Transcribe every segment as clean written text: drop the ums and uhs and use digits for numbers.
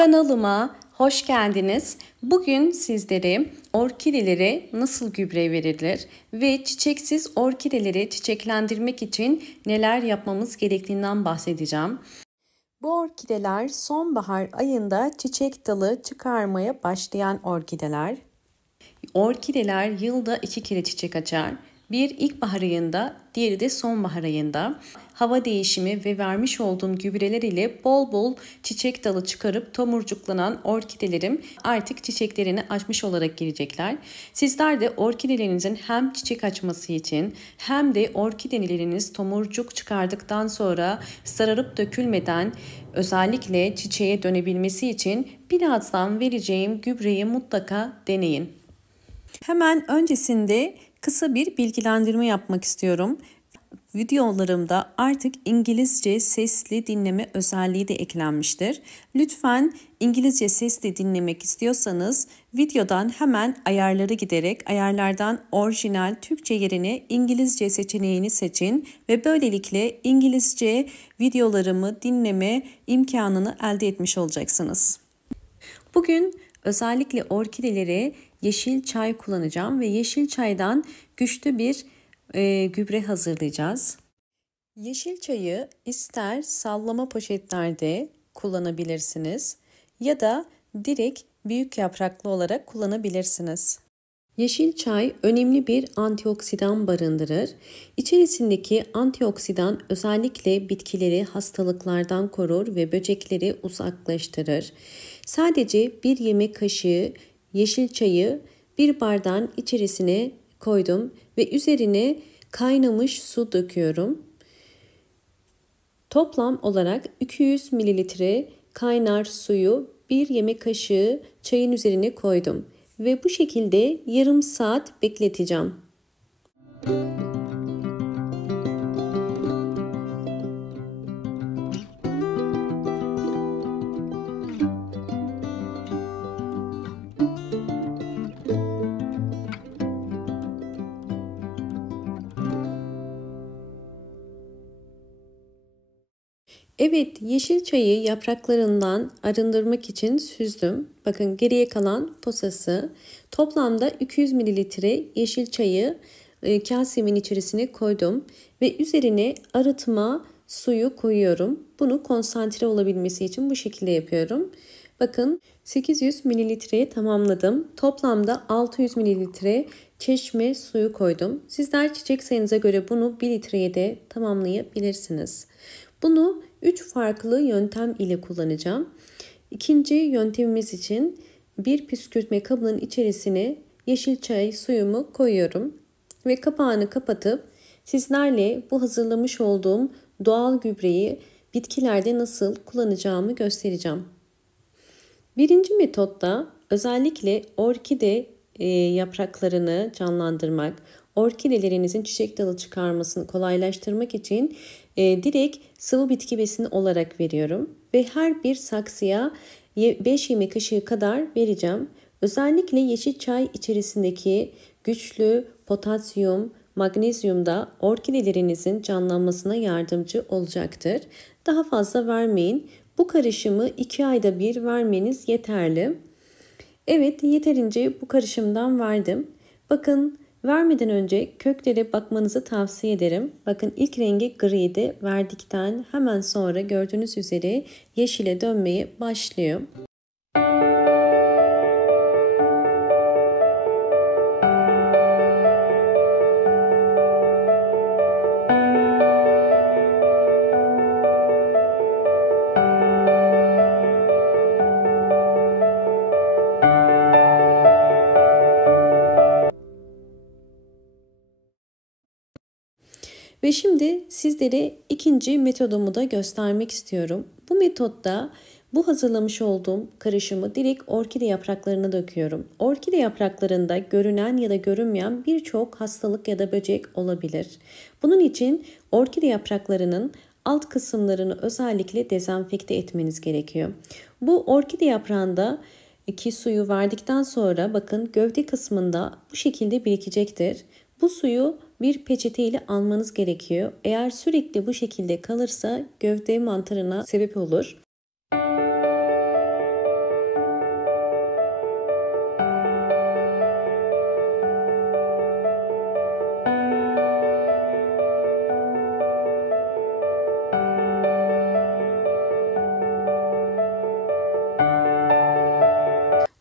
Kanalıma hoş geldiniz. Bugün sizlere orkidelere nasıl gübre verilir ve çiçeksiz orkideleri çiçeklendirmek için neler yapmamız gerektiğinden bahsedeceğim. Bu orkideler sonbahar ayında çiçek dalı çıkarmaya başlayan orkideler. Orkideler yılda 2 kere çiçek açar. Bir ilkbahar ayında, diğeri de sonbahar ayında. Hava değişimi ve vermiş olduğum gübreler ile bol bol çiçek dalı çıkarıp tomurcuklanan orkidelerim artık çiçeklerini açmış olarak gelecekler. Sizler de orkidelerinizin hem çiçek açması için hem de orkideleriniz tomurcuk çıkardıktan sonra sararıp dökülmeden özellikle çiçeğe dönebilmesi için birazdan vereceğim gübreyi mutlaka deneyin. Hemen öncesinde kısa bir bilgilendirme yapmak istiyorum. Videolarımda artık İngilizce sesli dinleme özelliği de eklenmiştir. Lütfen İngilizce sesli dinlemek istiyorsanız videodan hemen ayarları giderek ayarlardan orijinal Türkçe yerine İngilizce seçeneğini seçin ve böylelikle İngilizce videolarımı dinleme imkanını elde etmiş olacaksınız. Bugün özellikle orkidelere yeşil çay kullanacağım ve yeşil çaydan güçlü bir gübre hazırlayacağız. Yeşil çayı ister sallama poşetlerde kullanabilirsiniz ya da direkt büyük yapraklı olarak kullanabilirsiniz. Yeşil çay önemli bir antioksidan barındırır. İçerisindeki antioksidan özellikle bitkileri hastalıklardan korur ve böcekleri uzaklaştırır. Sadece bir yemek kaşığı yeşil çayı bir bardağın içerisine koydum ve üzerine kaynamış su döküyorum. Toplam olarak 200 mililitre kaynar suyu bir yemek kaşığı çayın üzerine koydum ve bu şekilde yarım saat bekleteceğim. Evet, yeşil çayı yapraklarından arındırmak için süzdüm. Bakın geriye kalan posası. Toplamda 200 mililitre yeşil çayı kasemin içerisine koydum ve üzerine arıtma suyu koyuyorum. Bunu konsantre olabilmesi için bu şekilde yapıyorum. Bakın 800 mililitreye tamamladım. Toplamda 600 mililitre çeşme suyu koydum. Sizler çiçek sayınıza göre bunu 1 litreye de tamamlayabilirsiniz. Bunu 3 farklı yöntem ile kullanacağım. İkinci yöntemimiz için bir püskürtme kabının içerisine yeşil çay suyumu koyuyorum ve kapağını kapatıp sizlerle bu hazırlamış olduğum doğal gübreyi bitkilerde nasıl kullanacağımı göstereceğim. Birinci metotta özellikle orkide yapraklarını canlandırmak, orkidelerinizin çiçek dalı çıkarmasını kolaylaştırmak için direkt sıvı bitki besini olarak veriyorum. Ve her bir saksıya 5 yemek kaşığı kadar vereceğim. Özellikle yeşil çay içerisindeki güçlü potasyum, magnezyum da orkidelerinizin canlanmasına yardımcı olacaktır. Daha fazla vermeyin. Bu karışımı 2 ayda bir vermeniz yeterli. Evet, yeterince bu karışımdan verdim. Bakın vermeden önce köklere bakmanızı tavsiye ederim. Bakın ilk rengi griydi. Verdikten hemen sonra gördüğünüz üzere yeşile dönmeye başlıyor. Ve şimdi sizlere ikinci metodumu da göstermek istiyorum. Bu metotta bu hazırlamış olduğum karışımı direkt orkide yapraklarına döküyorum. Orkide yapraklarında görünen ya da görünmeyen birçok hastalık ya da böcek olabilir. Bunun için orkide yapraklarının alt kısımlarını özellikle dezenfekte etmeniz gerekiyor. Bu orkide yaprağında ki suyu verdikten sonra bakın gövde kısmında bu şekilde birikecektir. Bu suyu bir peçete ile almanız gerekiyor. Eğer sürekli bu şekilde kalırsa gövde mantarına sebep olur.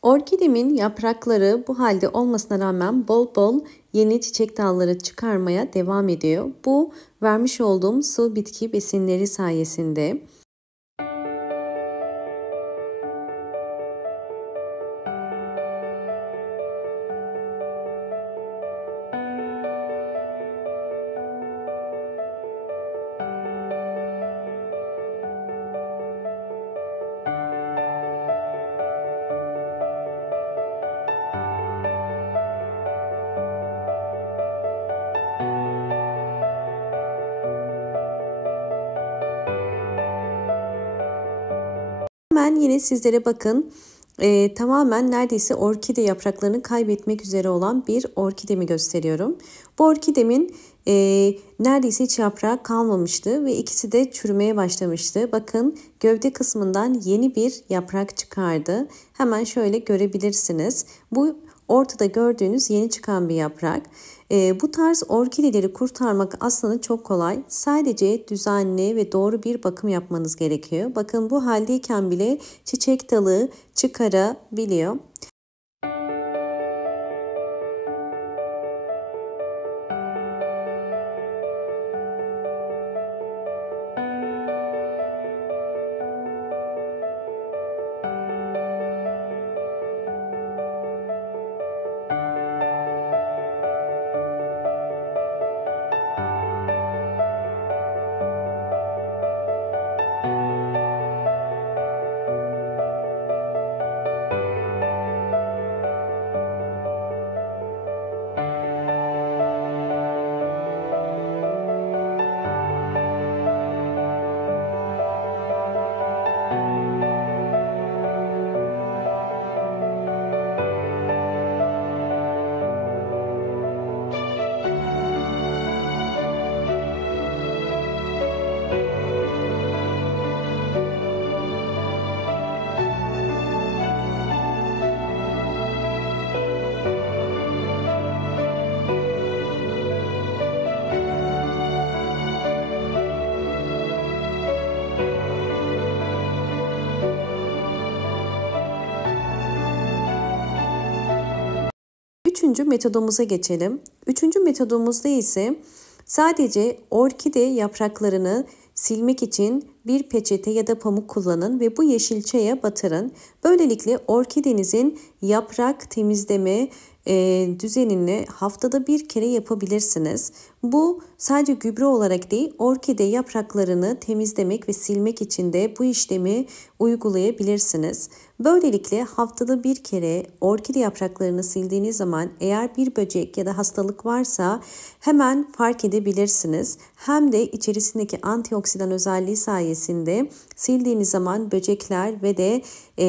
Orkidemin yaprakları bu halde olmasına rağmen bol bol yeni çiçek dalları çıkarmaya devam ediyor. Bu vermiş olduğum sıvı bitki besinleri sayesinde. Hemen yine sizlere bakın tamamen neredeyse orkide yapraklarını kaybetmek üzere olan bir orkidemi gösteriyorum. Bu orkidemin neredeyse hiç yaprağı kalmamıştı ve ikisi de çürümeye başlamıştı. Bakın gövde kısmından yeni bir yaprak çıkardı. Hemen şöyle görebilirsiniz. Bu ortada gördüğünüz yeni çıkan bir yaprak. Bu tarz orkideleri kurtarmak aslında çok kolay. Sadece düzenli ve doğru bir bakım yapmanız gerekiyor. Bakın bu haldeyken bile çiçek dalı çıkarabiliyor. Üçüncü metodumuza geçelim. Üçüncü metodumuzda ise sadece orkide yapraklarını silmek için bir peçete ya da pamuk kullanın ve bu yeşil çaya batırın. Böylelikle orkidenizin yaprak temizleme düzenini haftada bir kere yapabilirsiniz. Bu sadece gübre olarak değil, orkide yapraklarını temizlemek ve silmek için de bu işlemi uygulayabilirsiniz. Böylelikle haftada bir kere orkide yapraklarını sildiğiniz zaman eğer bir böcek ya da hastalık varsa hemen fark edebilirsiniz. Hem de içerisindeki antioksidan özelliği sayesinde sildiğiniz zaman böcekler ve de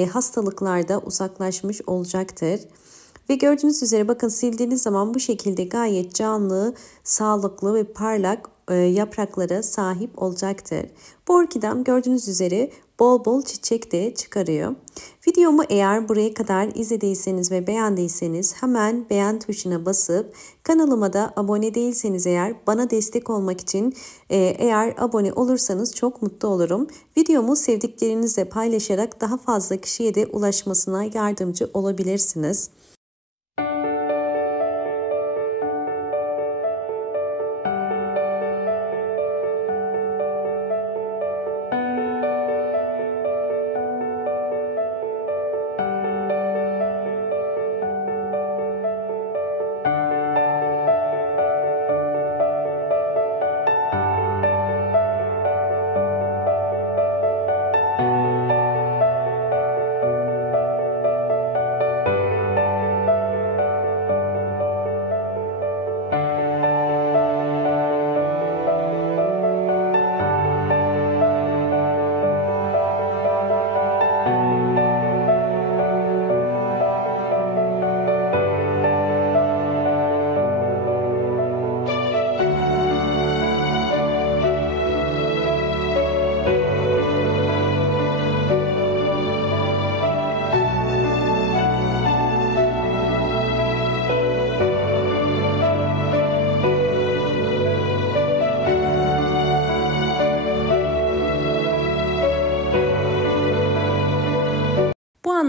hastalıklar da uzaklaşmış olacaktır. Ve gördüğünüz üzere bakın sildiğiniz zaman bu şekilde gayet canlı, sağlıklı ve parlak yapraklara sahip olacaktır. Bu orkidem gördüğünüz üzere bol bol çiçek de çıkarıyor. Videomu eğer buraya kadar izlediyseniz ve beğendiyseniz hemen beğen tuşuna basıp kanalıma da abone değilseniz eğer bana destek olmak için eğer abone olursanız çok mutlu olurum. Videomu sevdiklerinizle paylaşarak daha fazla kişiye de ulaşmasına yardımcı olabilirsiniz.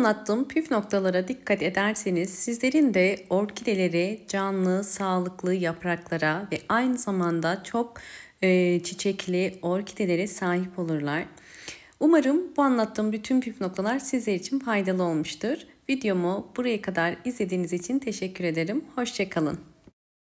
anlattığım püf noktalara dikkat ederseniz sizlerin de orkideleri canlı, sağlıklı yapraklara ve aynı zamanda çok çiçekli orkidelere sahip olurlar. Umarım bu anlattığım bütün püf noktalar sizler için faydalı olmuştur. Videomu buraya kadar izlediğiniz için teşekkür ederim. Hoşça kalın.